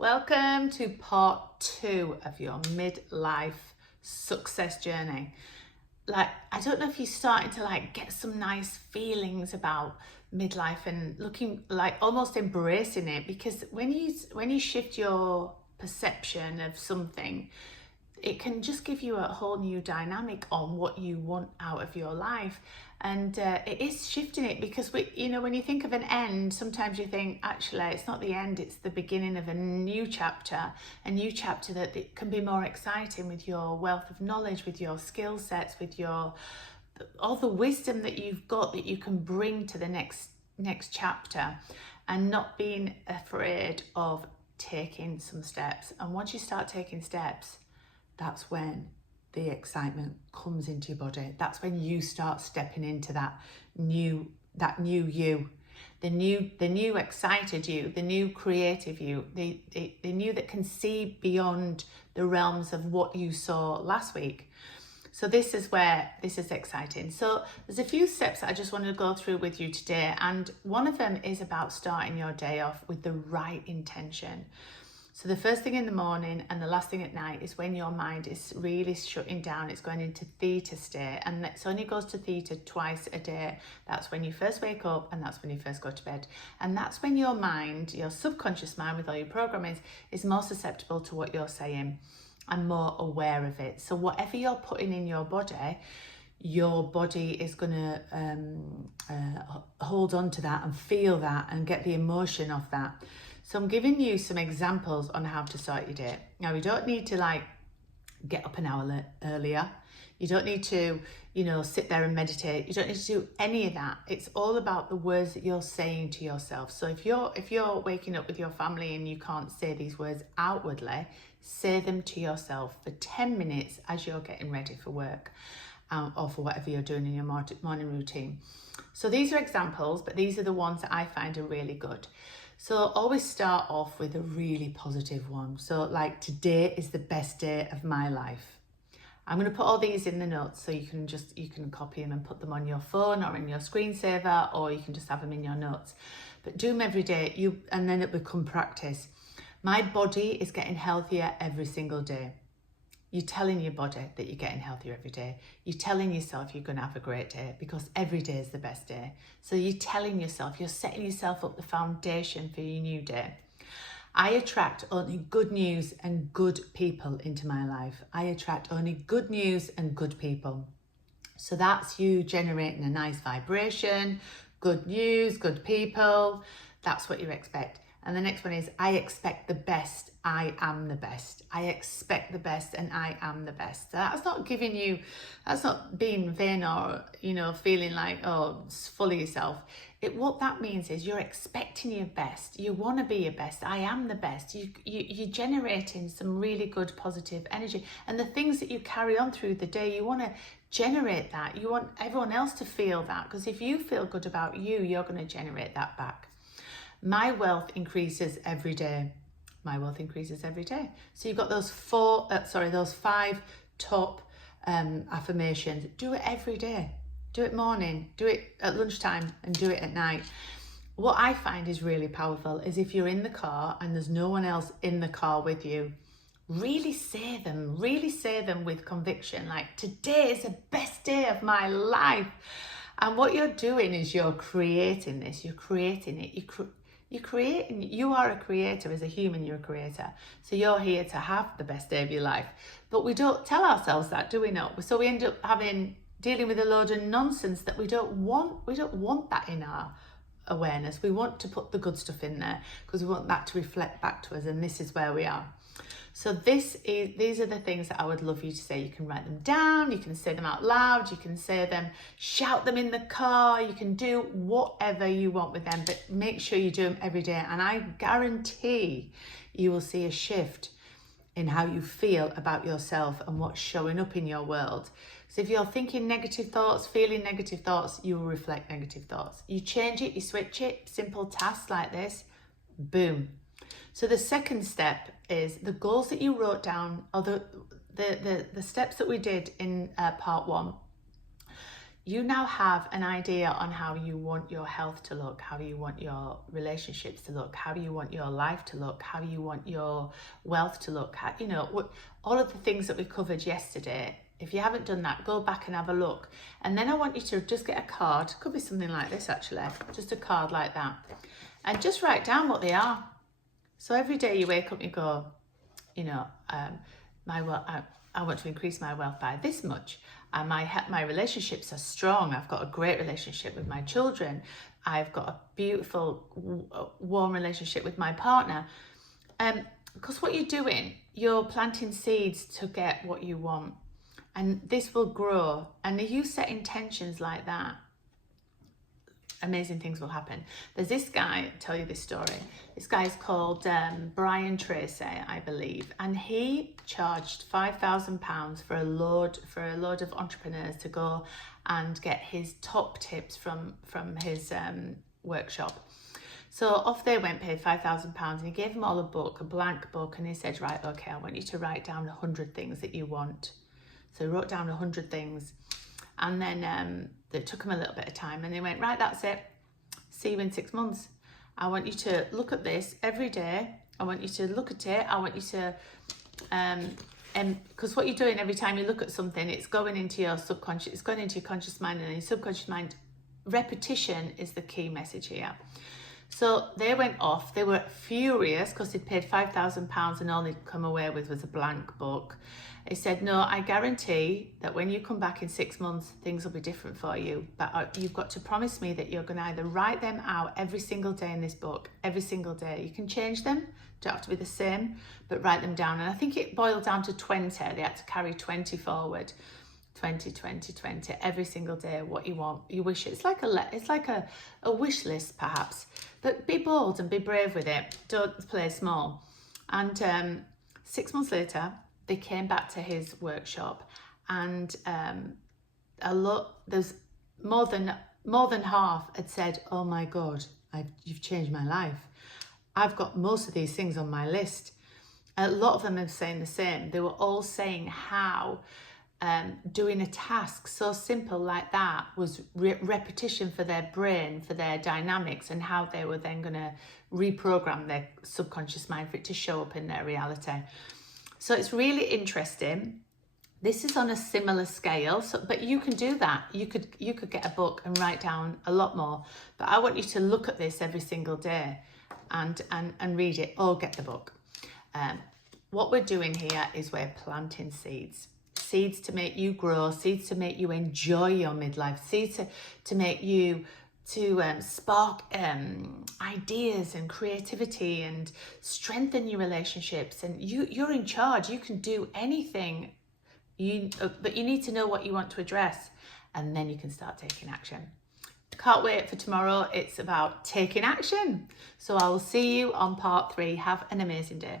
Welcome to part 2 of your midlife success journey. I don't know if you're starting to get some nice feelings about midlife and looking almost embracing it, because when you shift your perception of something, it can just give you a whole new dynamic on what you want out of your life. And it is shifting it, because when you think of an end, sometimes you think actually it's not the end, it's the beginning of a new chapter that it can be more exciting, with your wealth of knowledge, with your skill sets, with all the wisdom that you've got that you can bring to the next chapter, and not being afraid of taking some steps. And once you start taking steps, that's when the excitement comes into your body. That's when you start stepping into that new you, the new excited you, the new creative you, the new that can see beyond the realms of what you saw last week. So this is where this is exciting. So there's a few steps that I just wanted to go through with you today, and one of them is about starting your day off with the right intention. So the first thing in the morning and the last thing at night is when your mind is really shutting down. It's going into theta state, and it only goes to theta twice a day. That's when you first wake up, and that's when you first go to bed. And that's when your mind, your subconscious mind with all your programming, is more susceptible to what you're saying and more aware of it. So whatever you're putting in your body is going to hold on to that and feel that and get the emotion of that. So I'm giving you some examples on how to start your day. Now, you don't need to get up an hour earlier. You don't need to, sit there and meditate. You don't need to do any of that. It's all about the words that you're saying to yourself. So if you're waking up with your family and you can't say these words outwardly, say them to yourself for 10 minutes as you're getting ready for work, or for whatever you're doing in your morning routine. So these are examples, but these are the ones that I find are really good. So always start off with a really positive one. So today is the best day of my life. I'm going to put all these in the notes, so you can copy them and put them on your phone or in your screensaver, or you can just have them in your notes. But do them every day, and then it become practice. My body is getting healthier every single day. You're telling your body that you're getting healthier every day. You're telling yourself you're going to have a great day, because every day is the best day. So you're telling yourself, you're setting yourself up the foundation for your new day. I attract only good news and good people into my life. I attract only good news and good people. So that's you generating a nice vibration, good news, good people. That's what you expect. And the next one is, I expect the best, I am the best. I expect the best and I am the best. So that's not being vain or, feeling full of yourself. What that means is you're expecting your best. You want to be your best. I am the best. You're generating some really good positive energy. And the things that you carry on through the day, you want to generate that. You want everyone else to feel that, because if you feel good about you, you're going to generate that back. My wealth increases every day. My wealth increases every day. So you've got those 5 top affirmations. Do it every day. Do it morning, do it at lunchtime, and do it at night. What I find is really powerful is if you're in the car and there's no one else in the car with you, really say them with conviction. Today is the best day of my life. And what you're doing is you're creating this, you're creating it, you are a creator. As a human, you're a creator. So you're here to have the best day of your life. But we don't tell ourselves that, do we not? So we end up dealing with a load of nonsense that we don't want. We don't want that in our awareness. We want to put the good stuff in there, because we want that to reflect back to us. And this is where we are. So these are the things that I would love you to say. You can write them down, you can say them out loud, you can say them, shout them in the car, you can do whatever you want with them, but make sure you do them every day. And I guarantee you will see a shift in how you feel about yourself and what's showing up in your world. So if you're thinking negative thoughts, feeling negative thoughts, you will reflect negative thoughts. You change it, you switch it, simple tasks like this, boom. So the second step is the goals that you wrote down, or the steps that we did in part 1. you now have an idea on how you want your health to look, how you want your relationships to look, how you want your life to look, how you want your wealth to look, how, you know, all of the things that we covered yesterday. If you haven't done that, go back and have a look. And then I want you to just get a card, could be something like this actually, just a card like that, and just write down what they are. So every day you wake up, you go, you know, I want to increase my wealth by this much. And my relationships are strong. I've got a great relationship with my children. I've got a beautiful, warm relationship with my partner. Because what you're doing, you're planting seeds to get what you want. And this will grow. And if you set intentions like that, amazing things will happen. There's this guy, I'll tell you this story. This guy is called Brian Tracy, I believe, and he charged £5,000 for a load of entrepreneurs to go and get his top tips from his workshop. So off they went, paid £5,000, and he gave them all a blank book, and he said, right, okay, I want you to write down 100 things that you want. So he wrote down 100 things. And then it took him a little bit of time, and they went, right, that's it. See you in 6 months. I want you to look at this every day. I want you to look at it. I want you to, because what you're doing every time you look at something, it's going into your subconscious, it's going into your conscious mind, and your subconscious mind, repetition is the key message here. So they went off. They were furious because they'd paid £5,000 and all they'd come away with was a blank book. He said, no, I guarantee that when you come back in 6 months, things will be different for you. But you've got to promise me that you're going to either write them out every single day in this book, every single day. You can change them, don't have to be the same, but write them down. And I think it boiled down to 20. They had to carry 20 forward. 20, 20, 20, every single day, what you want, you wish it. It's like a wish list, perhaps. But be bold and be brave with it. Don't play small. And 6 months later, they came back to his workshop, and there's more than half had said, oh my God, you've changed my life. I've got most of these things on my list. A lot of them are saying the same. They were all saying how doing a task so simple like that was repetition for their brain, for their dynamics, and how they were then going to reprogram their subconscious mind for it to show up in their reality. So it's really interesting. This is on a similar scale, but you can do that. You could get a book and write down a lot more. But I want you to look at this every single day and read it, or get the book. What we're doing here is we're planting seeds. Seeds to make you grow, seeds to make you enjoy your midlife, seeds to make you spark ideas and creativity and strengthen your relationships. And you're in charge. You can do anything, but you need to know what you want to address, and then you can start taking action. Can't wait for tomorrow. It's about taking action. So I will see you on part 3. Have an amazing day.